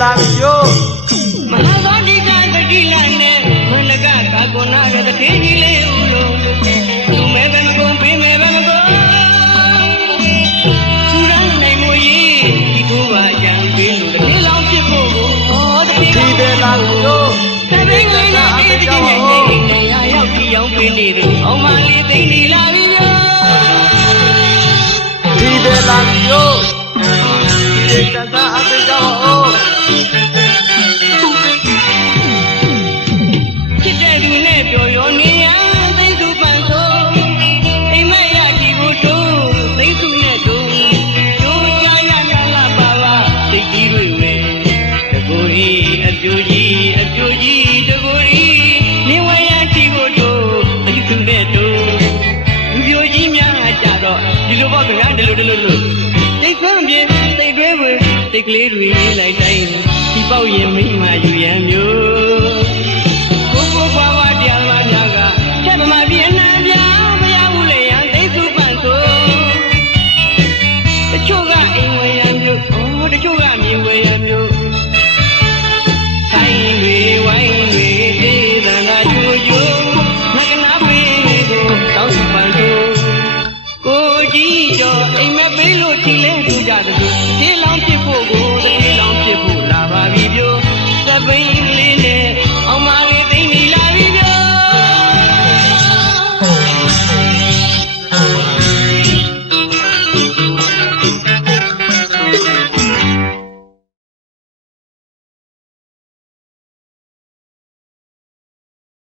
လာပြီယိုမဟာသောတိကသတိလနဲ့မန္တကကာကုဏရတထေကြီးလေးဦးလုံးသူမဲပဲမကုန်ပေးမဲပဲမကုန်သူရနိုင်မွေဒီတို့ပါကြံပေးလို့တစ်နေ့လောင်းဖြစ်ဖို့ကိုဟောတစ်နေ့ဒီလောင်းတယ်လာပြီယိုတပင်းလေးနဲ့အေးတကယ်နဲ့နေနေရရောက်ဒီရောက်ပေးနေတယ်အောင်မလေးသိနေလာပြီဗျာဒီတယ်လာပြီယိုဒီတသာ ဒီလိုဒီလိုဒီလိုသိခွင့်ပြေသိတွဲဝေသိကလေးတွေလိုက်တိုင်းဒီပေါက်ရင်မိမယူရန်မျိုး လေထူကြသလို